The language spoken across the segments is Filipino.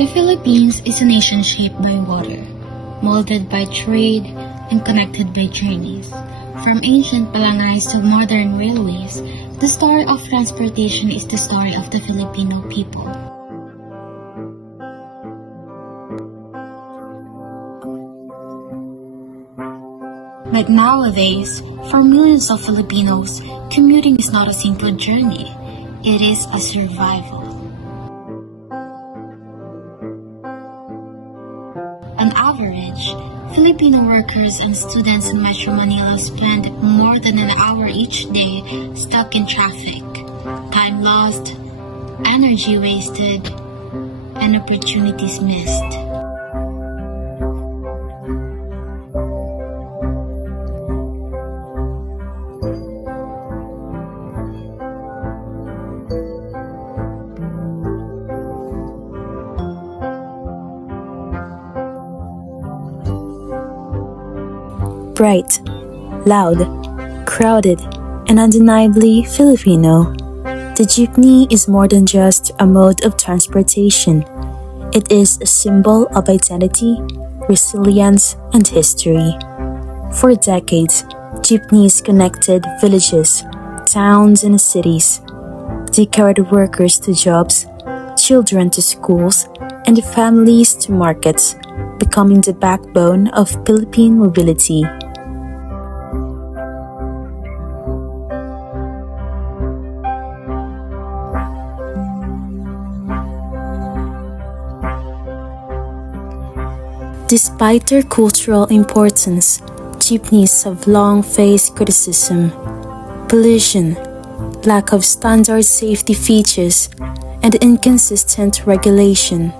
The Philippines is a nation shaped by water, molded by trade, and connected by journeys. From ancient balangays to modern railways, the story of transportation is the story of the Filipino people. But nowadays, for millions of Filipinos, commuting is not a simple journey, it is a survival. On average, Filipino workers and students in Metro Manila spend more than an hour each day stuck in traffic, time lost, energy wasted, and opportunities missed. Bright, loud, crowded, and undeniably Filipino, the jeepney is more than just a mode of transportation. It is a symbol of identity, resilience, and history. For decades, jeepneys connected villages, towns, and cities. They carried workers to jobs, children to schools, and families to markets, becoming the backbone of Philippine mobility. Despite their cultural importance, jeepneys have long faced criticism. Pollution, lack of standard safety features, and inconsistent regulation.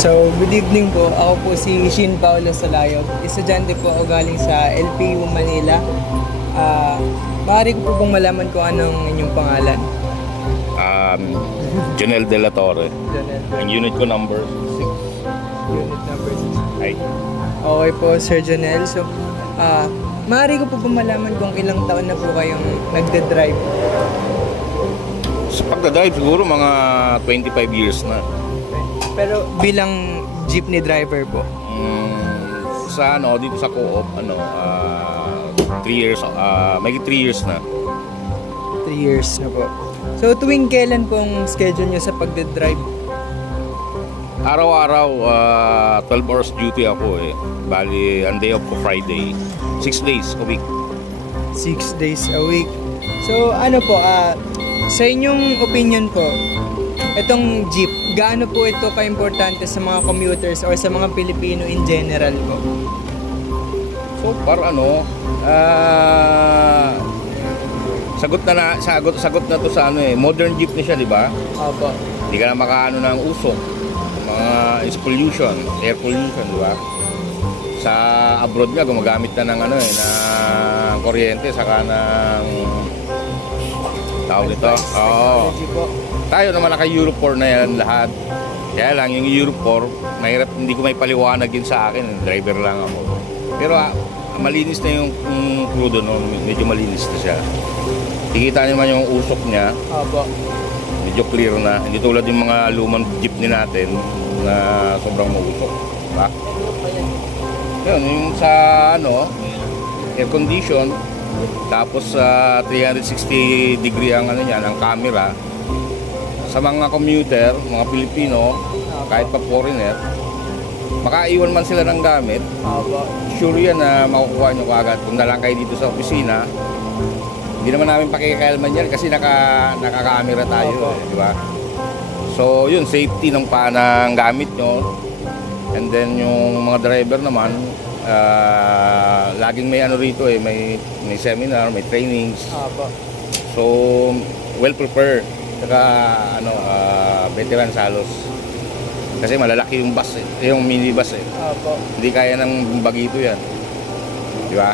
So, good evening po. Ako po si Shin Paulo Salayog. Estudyante po ako galing sa LPU Manila. Maaari ko po bang malaman kung anong inyong pangalan? Jonel De La Torre. Jonel. Ang unit ko number 6. Unit number 6. Ay, Okay po, Sir Jonel. So, maaari ko po bang malaman kung ilang taon na po kayong nagde-drive? sa pagdadrive siguro mga 25 years na. Pero bilang jeepney driver po? Sa dito sa Co-op, 3 years, may 3 years na. 3 years na po. So, tuwing kailan pong schedule nyo sa pagde-drive? Araw-araw, 12 hours duty ako eh. Bali, ang day off ko Friday. 6 days a week. 6 days a week. So, sa inyong opinion po, itong jeep, gaano po ito ka-importante sa mga commuters or sa mga Pilipino in general po? So, sagot na to sa modern jeep na siya, di ba? Opo. Hindi ka na makaano ng usok, mga pollution, air pollution, di ba? Sa abroad nga gumagamit na ng ng kuryente saka ng tawag nito. Oo. Tayo naman naka Euro 4 na yan lahat. Kaya lang yung Euro 4, mahirap, hindi ko may paliwanag yun sa akin, driver lang ako. Pero malinis na yung crudo, no? Medyo malinis na siya. Kikita naman yung usok niya. Opo. Medyo clear na. Hindi tulad yung mga lumang jeepney natin na sobrang mausok. Diba? Yun, yung sa air condition, tapos 360 degree ang ang camera. Sa mga commuter, mga Pilipino, kahit pa foreigner, makaiwan man sila ng gamit, sure yan na makukuha nyo kaagad. Kung nalang kayo dito sa opisina, hindi naman namin pakikikailman yan kasi naka-camera tayo, di ba? So yun, safety ng gamit nyo. And then yung mga driver naman, laging may rito may seminar, may trainings. So well prepared. Saka veterans halos. Kasi malalaki yung bus yung minibus eh. Hindi kaya ng bagito yan. Di ba?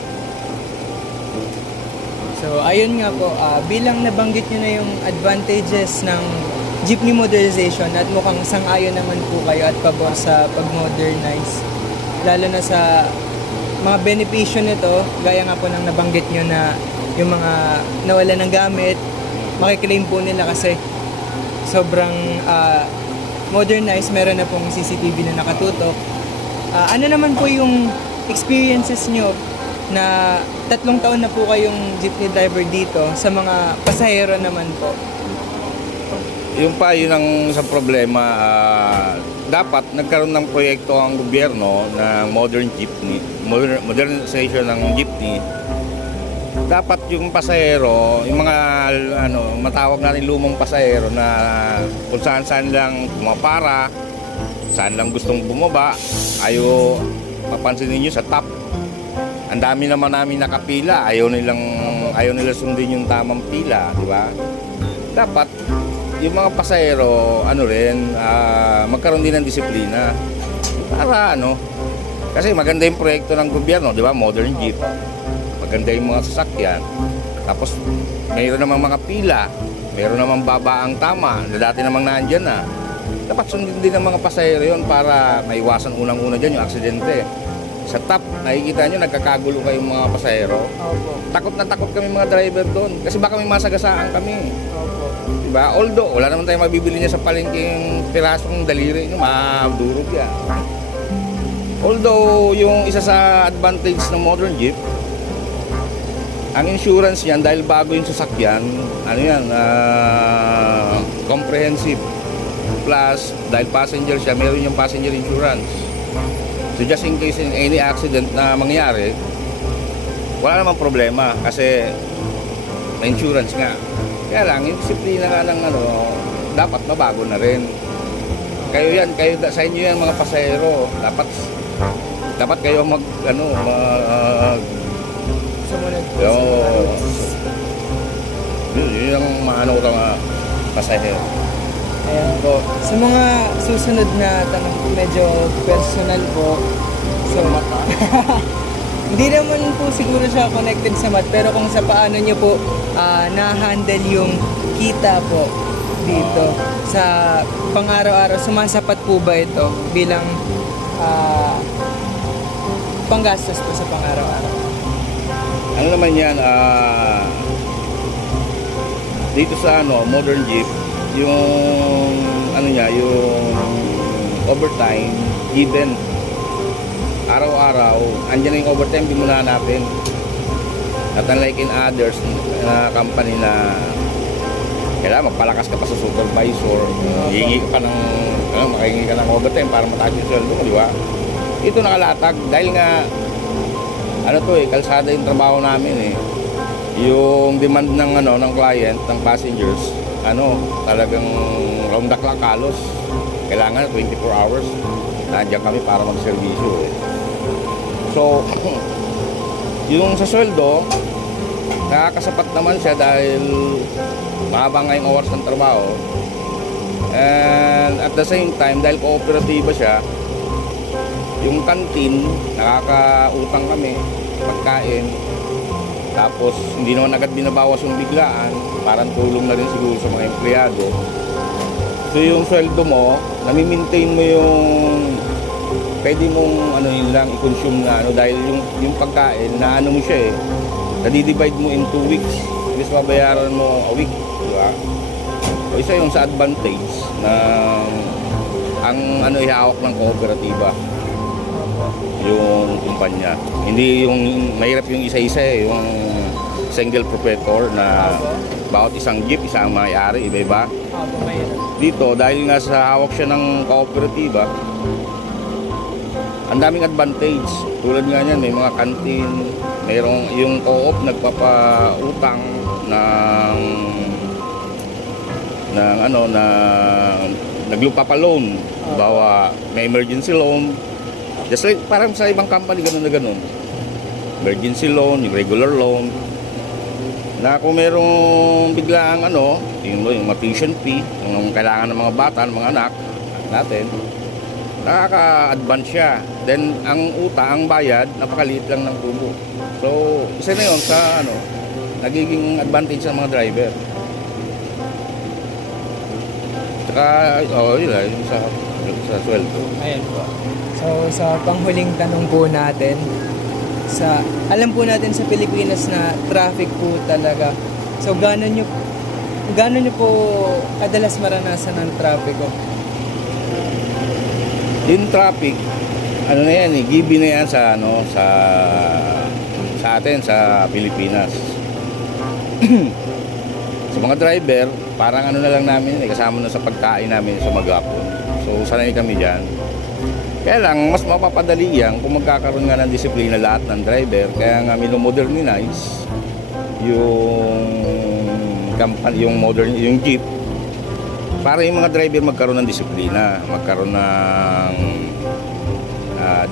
So So, ayun nga po, bilang nabanggit nyo na yung advantages ng jeepney modernization at mukhang sang-ayon naman po kayo at pabor sa pag-modernize. Lalo na sa mga benepisyo nito, gaya nga po ng nabanggit nyo na yung mga nawala ng gamit, makiklaim po nila kasi sobrang modernized, meron na pong CCTV na nakatutok. Ano naman po yung experiences nyo na 3 taon na po kayong jeepney driver dito sa mga pasahero naman po? Yung pa, yun ang sa problema. Dapat nagkaroon ng proyekto ang gobyerno na modern jeepney, modernization ng jeepney. Dapat yung pasahero, yung mga matawag natin lumang pasahero na kung saan lang pumapara, saan lang gustong bumaba, papansin niyo sa top. Ang dami naman namin nakapila, ayaw nila sundin yung tamang pila, di ba? Dapat yung mga pasahero, magkaroon din ng disiplina. Para kasi maganda yung proyekto ng gobyerno, di ba? Modern jeep. Maganda yung mga sasakyan. Tapos mayroon namang mga pila, mayroon namang babaang tama, na dati namang nandyan na. Dapat sundin din ng mga pasahero yun para maiwasan unang-una dyan yung aksidente. Sa top, nakikita nyo, nagkakagulo kayong mga pasahero. Opo. Takot na takot kami mga driver doon. Kasi baka may masagasaan kami. Opo. Diba? Although, wala naman tayong mabibili niya sa palengking pirasong daliri nyo, madurog yan. Although, yung isa sa advantage ng modern jeep, ang insurance yan, dahil bago yung sasakyan, comprehensive. Plus, dahil passenger siya, meron yung passenger insurance. So just in case in any accident na mangyari, wala namang problema kasi may insurance nga. Kaya lang, yung disiplina nga ng dapat mabago na rin. Sa inyo yan mga pasahero, dapat kayo Sumunod po Yo. sa mga yun yung mga pasahero. Ayan po. Sa mga susunod na tanong po, medyo personal po. So, hindi naman po siguro siya connected sa math, pero kung sa paano niyo po na-handle yung kita po dito sa pang-araw-araw, sumasapat po ba ito bilang panggastos po sa pang-araw-araw? Ano naman yan, dito sa modern jeep, yung yung overtime given araw-araw, andyan na yung overtime, di mo na hanapin. At unlike in others na company na kailangan magpalakas ka pa sa supervisor, hihingi ka ng makahingi ka ng overtime para mataas yung sweldo mo, di ba? Ito nakalatag dahil nga kalsada yung trabaho namin eh. Yung demand ng client, ng passengers, talagang round the clock halos. Kailangan 24 hours. Nandiyan kami para mag-servisyo eh. So, yung sa sweldo, nakakasapat naman siya dahil mahaba nga yung hours ng trabaho. And at the same time, dahil kooperatiba siya, yung canteen, nakakautang kami, pagkain. Tapos, hindi naman agad binabawas yung biglaan. Parang tulong na rin siguro sa mga empleyado. So, yung sweldo mo, nami-maintain mo yung pwede mong yun lang, i-consume na dahil yung pagkain, na mo siya eh. Nadi-divide mo in 2 weeks. Ibig babayaran mo a week. Diba? So, isa yung sa advantage na ang ihawak ng kooperatiba. Yung kumpanya. Hindi yung mahirap yung isa-isa eh, yung single proprietor na bawat isang jeep, isang may-ari, iba-iba. Dito, dahil nga sa hawak siya ng kooperatiba, ang daming advantage. Tulad nga niyan, may mga canteen, mayroong yung co-op nagpapautang ng naglupa pa loan. Bawa, may emergency loan. Just like parang sa ibang company, ganun na ganun. Emergency loan, yung regular loan. Na kung merong biglaang yung tuition fee, yung kailangan ng mga bata, ng mga anak natin, nakaka-advance siya. Then, ang utang, ang bayad, napakaliit lang ng tubo. So, isa na yun sa nagiging advantage ng mga driver. Tsaka, yun lang, yung sa sweldo. Ayan po. So, sa panghuling tanong po natin, alam po natin sa Pilipinas na traffic po talaga. So, gano'n nyo po kadalas maranasan ng traffic? Yung traffic, ano na yan given na yan sa atin sa Pilipinas. Sa mga driver, parang ano na lang namin, kasama na sa pagkain namin sa maghapon. So sanay kami dyan. Kaya lang, mas mapapadali yan kung magkakaroon nga ng disiplina lahat ng driver. Kaya nga minomodernize yung jeep para yung mga driver magkaroon ng disiplina, magkaroon ng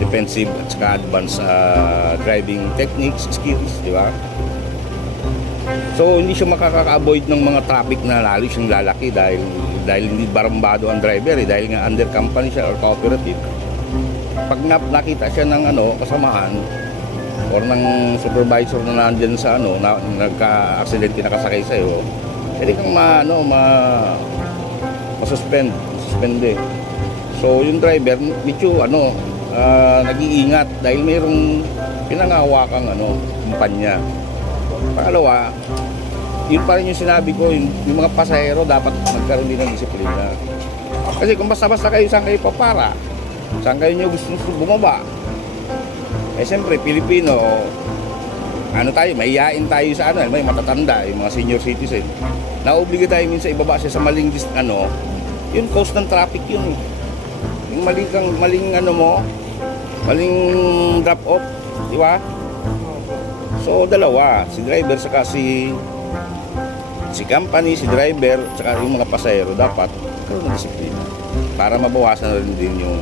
defensive at saka advanced driving techniques, skills, di ba? So hindi siya makaka-avoid ng mga traffic na lalo siyang lalaki dahil hindi barambado ang driver dahil nga under company siya or cooperative. Pag nakita siya ng kasamahan or ng supervisor na nandiyan sa nagka-aksidente nakasakay sa iyo, pwede kang masuspende. So yung driver medyo nag-iingat dahil mayroong pinangahawakang kumpanya. Pangalawa, yun pa rin yung sinabi ko, yung mga pasahero dapat magkaroon din ng disiplina. Kasi kung basta-basta kayo, saan kayo papara? Saan kayo nyo gusto bumaba? Siyempre, Pilipino, mahihain tayo sa may matatanda, yung mga senior citizen. Naobliga tayo minsan ibaba siya sa maling yun cause ng traffic yun. Yung maling drop off, di ba? So dalawa, si driver saka si company, si driver saka yung mga pasahero dapat karoon ng disiplina para mabawasan rin din yung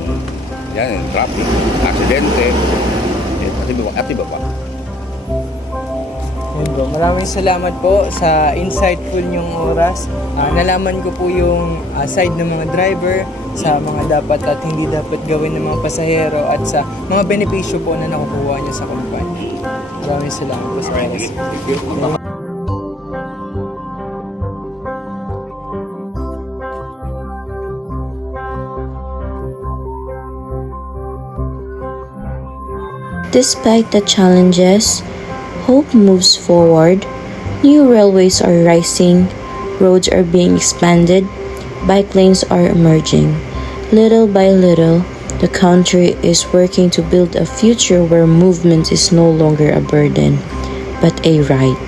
traffic, aksidente, at iba pa. Maraming salamat po sa insightful niyong oras. Nalaman ko po yung side ng mga driver sa mga dapat at hindi dapat gawin ng mga pasahero at sa mga benepisyo po na nakukuha niya sa kumpanya. Maraming salamat po sa oras. Despite the challenges, hope moves forward. New railways are rising, roads are being expanded, bike lanes are emerging. Little by little, the country is working to build a future where movement is no longer a burden, but a right.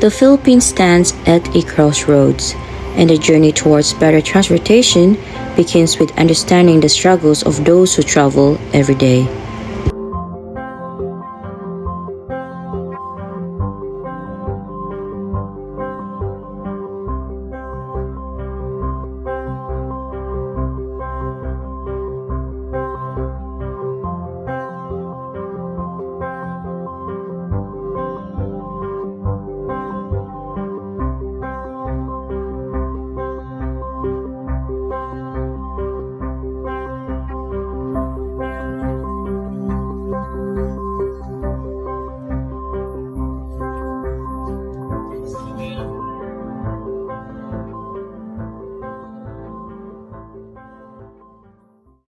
The Philippines stands at a crossroads, and the journey towards better transportation begins with understanding the struggles of those who travel every day.